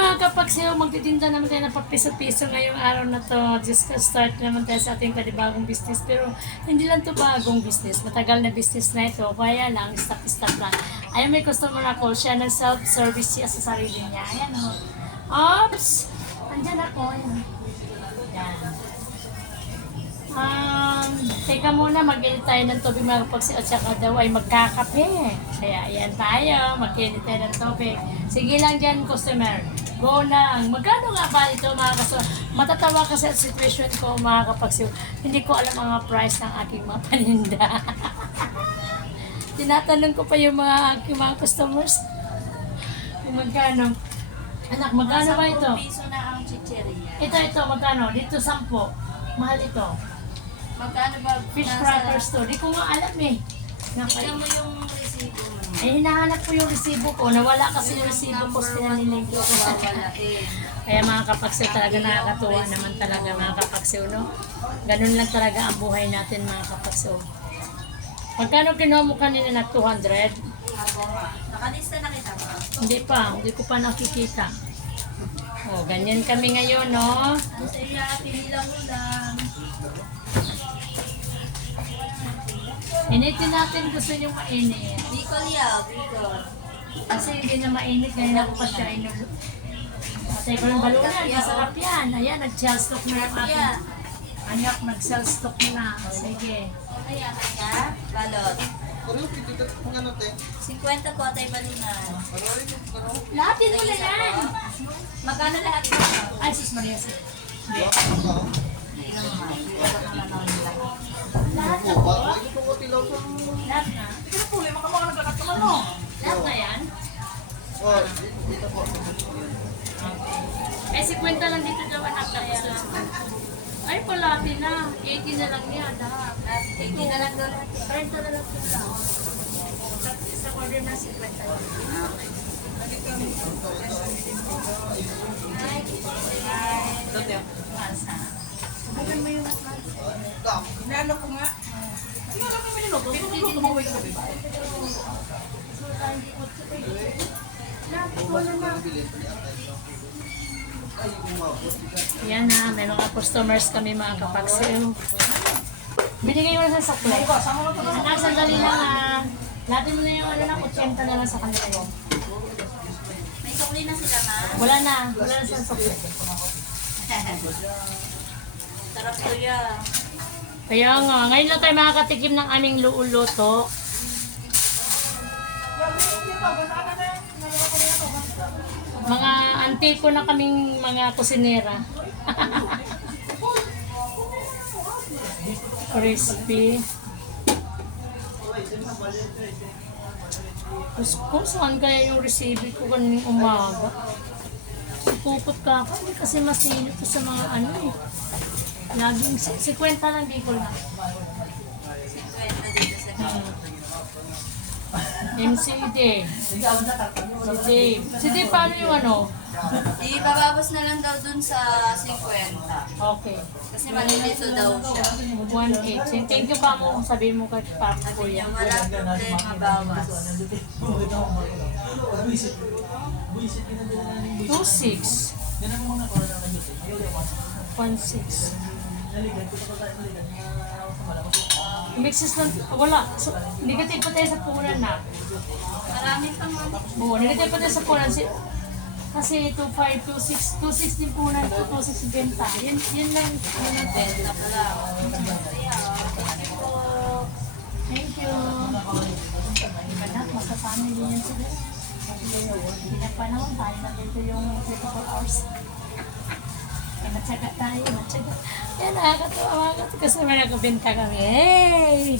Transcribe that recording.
mga kapaksiw, magtitinda naman tayo ng papiso-piso ngayong araw na to. Just start naman tayo sa ating panibagong business. Pero hindi lang to bagong business. Matagal na business na ito. Kaya lang, stop lang. Ayun, may customer ako. Siya nag-self-service siya sa sarili niya. Ayan o. Oops! Andyan ako. Ayan. Yan. Teka muna, mag-init tayo ng tubig mga kapaksiw at saka daw ay magkakape. Kaya ayan tayo, mag-init tayo ng tubig. Sige lang dyan, customer. Go lang. Magkano nga ba ito mga kapaksiw? Matatawa kasi at situation ko mga kapaksiw. Hindi ko alam mga price ng aking mga paninda. Tinatanong ko pa yung aking mga customers. Kung magkano. Anak, magkano ba ito? Piso na ang chicheria. Ito, magkano? Dito 10. Mahal ito. Magkano ba? Fish crackers to. Di ko nga alam eh. Tignan mo yung resibo mo. Eh, hinahanap ko yung resibo ko. Nawala kasi yung resibo ko sa pinanilig ko. Wala eh. Kaya mga kapaksiw talaga nakakatuwa naman talaga mga kapaksiw, no? Ganun lang talaga ang buhay natin mga kapaksiw. Magkano kinuha mo kanina na 200? Nakalista na kita ba? Hindi ko pa nakikita. Oh, ganyan kami ngayon, no? Ang saya, pinilang mo lang. Initin natin, gusto nyo mainit. Bicol ya, Bicol. Kasi hindi na mainit, ngayon ako pa siya inug. Patay ko ng balunan, masarap yan. Ayan, nag-shell stock na yung aking anak, nag-shell stock na. Sige. Kaya kaya, balot. 50 po tayo balunan. Lahatin mo na yan! Magkano lahat ito? Ay, sus Maria, sus. Lahat na po? Lahat na? Lahat na yan? Eh, 50 lang dito daw anak na yan. Ay, palati na. 80 na lang yan. Lahat. 80 na lang doon. 30 na lang ito. Sa order na 50 lang. Masa. Subukan mo yung Nalo ko nga. Ano lang kami nilo? Tumawag ka ba? Yan na, may mga customers kami mga kapaksiw. Binigay mo na sa sakla. Anak, sandali lang ah. Latin mo na yung ano na, 80 na lang sa kanila yun. May sukli na sila ma. Wala na sa sakla. Sarap to ya. Kaya nga, ngayon lang tayo makakatikim ng aming luto. Mga antiko na kaming mga kusinera. Crispy. Tapos kung saan kaya yung recipe ko kaninang umaga. Pupot ka ako. Hindi kasi masinip ko sa mga ano eh. Laging 50 lang Bicol na. 50 dito sa MCD. Si Dave. Si Dave, paano yung ano? Ibababos na lang daw dun sa 50. Okay. Kasi malilito daw siya. 1.8. Thank you pa mo. Sabihin mo kay Papa Kuya. Wala problema, bawas. 2.6. 1.6. Mixes lang. Wala. So, negative pa tayo sa punan na. Marami pang Oo, negative pa tayo sa punan. Kasi 2.5, 2.6, 2.6 din punan. 2.6 benta. Yun lang. Yun lang. benta pala. Thank you. Anak, masasama din yan sila. Hindi na pa naman tayo na dito yung 24 hours. Matyaga tayo, matyaga. Yan, nakakatuwa mga kasi may nakabenta kami. Hey!